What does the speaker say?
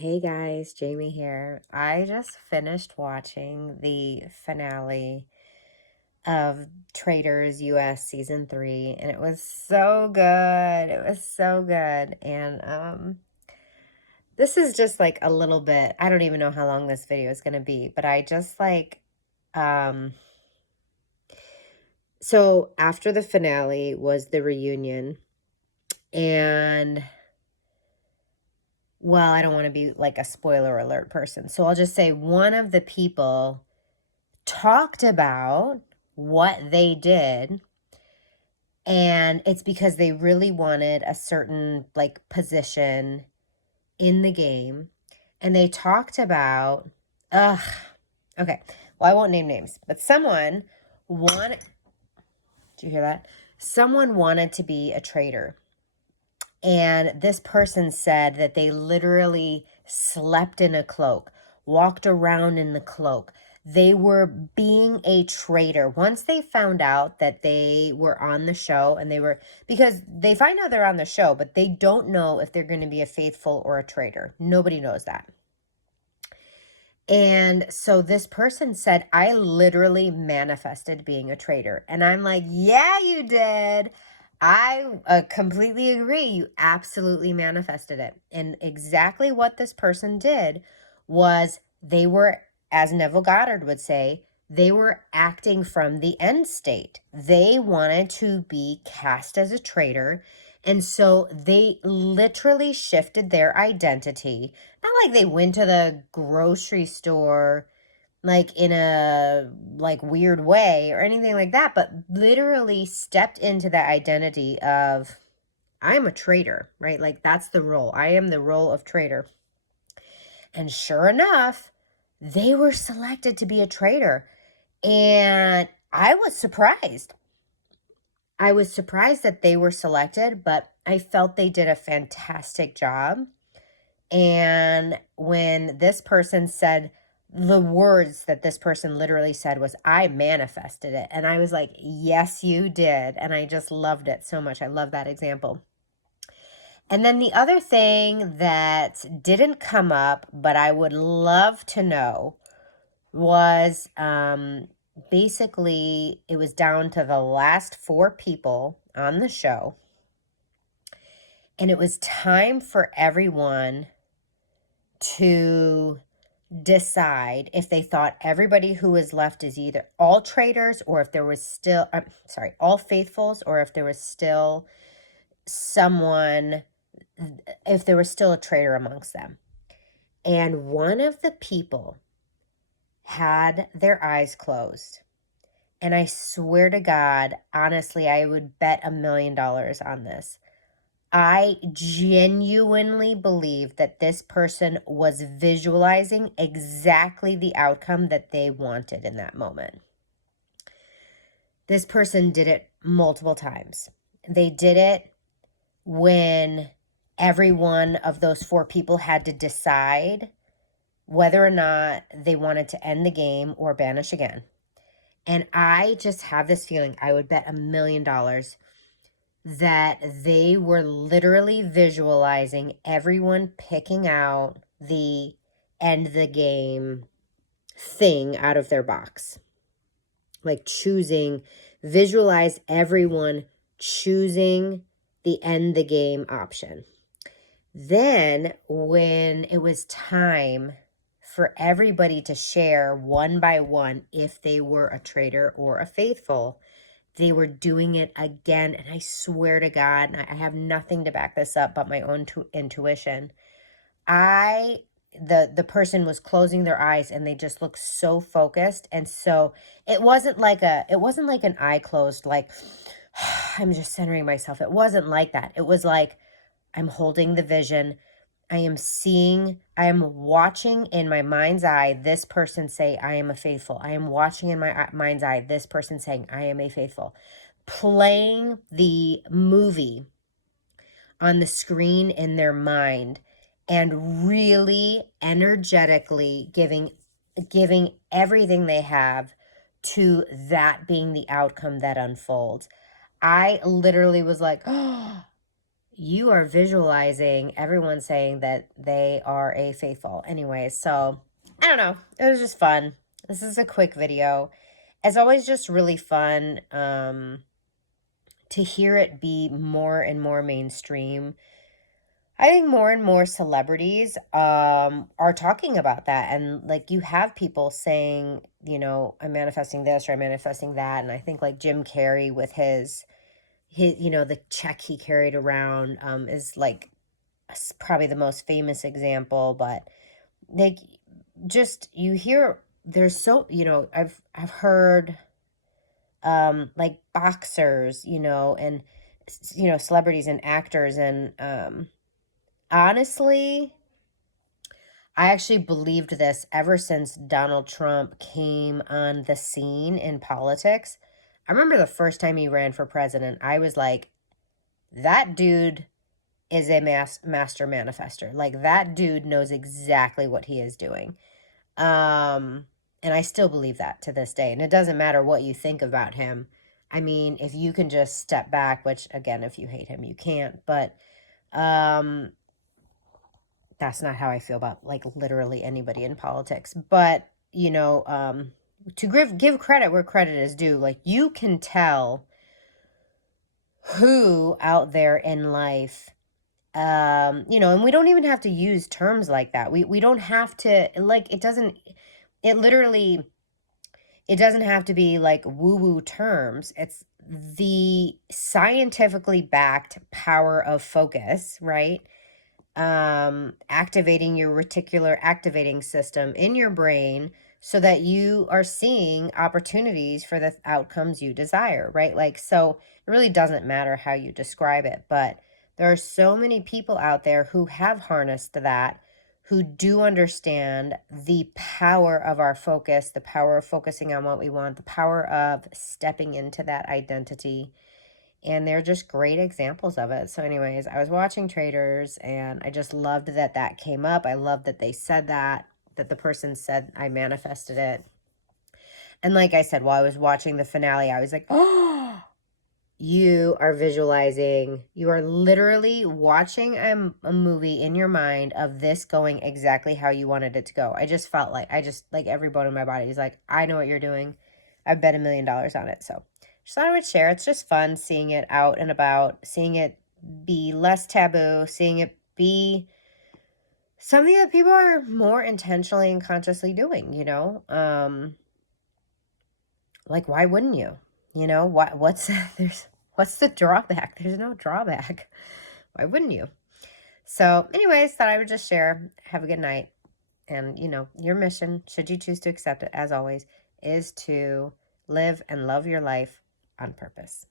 Hey guys, Jamie here. I just finished watching the finale of Traitors US season 3 and it was so good. It was so good. And this is just like a little bit. I don't even know how long this video is going to be, but I just like um so after the finale was the reunion, and well, I don't want to be like a spoiler alert person. So I'll just say one of the people talked about what they did, and it's because they really wanted a certain like position in the game. And they talked about okay, well, I won't name names, but someone wanted, did you hear that? Someone wanted to be a traitor, and this person said that they literally slept in a cloak, walked around in the cloak. They were being a traitor. Once they found out that they were on the show, and they were, because they find out they're on the show, but they don't know if they're going to be a faithful or a traitor. Nobody knows that. And so this person said, I literally manifested being a traitor. And I'm like, yeah, you did. I completely agree. You absolutely manifested it. And exactly what this person did was they were, as Neville Goddard would say, they were acting from the end state. They wanted to be cast as a traitor. And so they literally shifted their identity. Not like they went to the grocery store like in a like weird way or anything like that, but literally stepped into that identity of I'm a traitor, right? Like that's the role. I am the role of traitor. And sure enough, they were selected to be a traitor. And I was surprised. I was surprised that they were selected, but I felt they did a fantastic job. And when this person said the words that this person literally said was, I manifested it. And I was like, yes, you did. And I just loved it so much. I love that example. And then the other thing that didn't come up, but I would love to know was basically it was down to the last 4 people on the show. And it was time for everyone to decide if they thought everybody who was left is either all traitors, or if there was still, all faithfuls, or if there was still someone, if there was still a traitor amongst them. And one of the people had their eyes closed. And I swear to God, honestly, I would bet $1 million on this. I genuinely believe that this person was visualizing exactly the outcome that they wanted in that moment. This person did it multiple times. They did it when every one of those 4 people had to decide whether or not they wanted to end the game or banish again. And I just have this feeling, I would bet $1 million that they were literally visualizing everyone picking out the end the game thing out of their box. Like choosing, visualize everyone choosing the end the game option. Then when it was time for everybody to share one by one if they were a traitor or a faithful, they were doing it again. And I swear to God, and I have nothing to back this up but my own intuition. The person was closing their eyes and they just looked so focused. And so it wasn't like an eye closed, like I'm just centering myself. It wasn't like that. It was like, I'm holding the vision. I am watching in my mind's eye this person say, I am a faithful. I am watching in my mind's eye this person saying, I am a faithful. Playing the movie on the screen in their mind and really energetically giving everything they have to that being the outcome that unfolds. I literally was like, oh, you are visualizing everyone saying that they are a faithful. Anyway, so I don't know. It was just fun. This is a quick video. As always, just really fun to hear it be more and more mainstream. I think more and more celebrities are talking about that. And like you have people saying, you know, I'm manifesting this or I'm manifesting that. And I think like Jim Carrey with his you know, the check he carried around is like probably the most famous example. But like just you hear there's so, you know, I've heard like boxers, you know, and you know, celebrities and actors and honestly, I actually believed this ever since Donald Trump came on the scene in politics. I remember the first time he ran for president, I was like, that dude is a master manifester. Like that dude knows exactly what he is doing. And I still believe that to this day. And it doesn't matter what you think about him. I mean, if you can just step back, which again, if you hate him, you can't, but um that's not how I feel about like literally anybody in politics. But, you know, to give credit where credit is due, like you can tell who out there in life, you know, and we don't even have to use terms like that. We don't have to like it literally it doesn't have to be like woo-woo terms. It's the scientifically backed power of focus, right? Activating your reticular activating system in your brain so that you are seeing opportunities for the outcomes you desire, right? Like, so it really doesn't matter how you describe it, but there are so many people out there who have harnessed that, who do understand the power of our focus, the power of focusing on what we want, the power of stepping into that identity, and they're just great examples of it. So anyways, I was watching Traitors and I just loved that that came up. I loved that they said that the person said I manifested it. And like I said, while I was watching the finale, I was like, oh, you are visualizing, you are literally watching a movie in your mind of this going exactly how you wanted it to go. I just felt like, like every bone in my body is like, I know what you're doing. I've bet $1 million on it. So just thought I would share. It's just fun seeing it out and about, seeing it be less taboo, seeing it be something that people are more intentionally and consciously doing, you know? Like, why wouldn't you? You know, what's the drawback? There's no drawback. Why wouldn't you? So anyways, thought I would just share. Have a good night. And, you know, your mission, should you choose to accept it, as always, is to live and love your life on purpose.